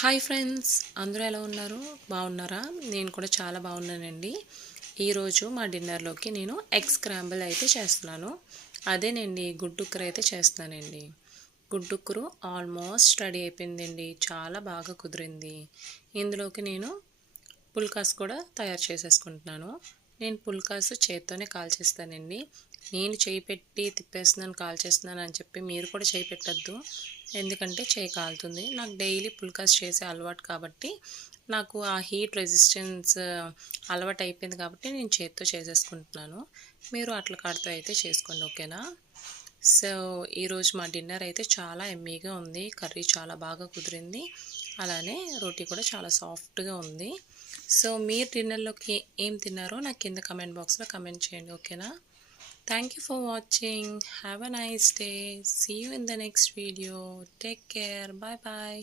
Hi friends, అందరూ ఎలా ఉన్నారు? బాగున్నారా? నేను కూడా చాలా బాగున్నానండి. ఈరోజు మా డిన్నర్లోకి నేను ఎగ్ స్క్రాంబుల్ అయితే చేస్తున్నాను. అదేనండి, గుడ్డుక్కర అయితే చేస్తున్నానండి. గుడ్డుక్కరు ఆల్మోస్ట్ రెడీ అయిపోయిందండి. చాలా బాగా కుదిరింది. ఇందులోకి నేను పుల్కాస్ కూడా తయారు చేసేసుకుంటున్నాను. నేను పుల్కాస్ చేత్తోనే కాల్చేస్తానండి. నేను చేయి పెట్టి తిప్పేస్తున్నాను, కాల్చేస్తున్నాను అని చెప్పి మీరు కూడా చేయి పెట్టద్దు. ఎందుకంటే చేయి కాలుతుంది. నాకు డైలీ పుల్కాస్ చేసే అలవాటు కాబట్టి, నాకు ఆ హీట్ రెసిస్టెన్స్ అలవాటు అయిపోయింది కాబట్టి నేను చేత్తో చేసేసుకుంటున్నాను. మీరు అట్ల కాడతో అయితే చేసుకోండి, ఓకేనా? సో ఈరోజు మా డిన్నర్ అయితే చాలా ఎమ్మీగా ఉంది. కర్రీ చాలా బాగా కుదిరింది. అలానే రోటీ కూడా చాలా సాఫ్ట్గా ఉంది. సో మీరు డిన్నర్లోకి ఏం తిన్నారో నాకు కింద కమెంట్ బాక్స్లో కమెంట్ చేయండి, ఓకేనా? Thank you for watching. Have a nice day. See you in the next video. Take care. Bye bye.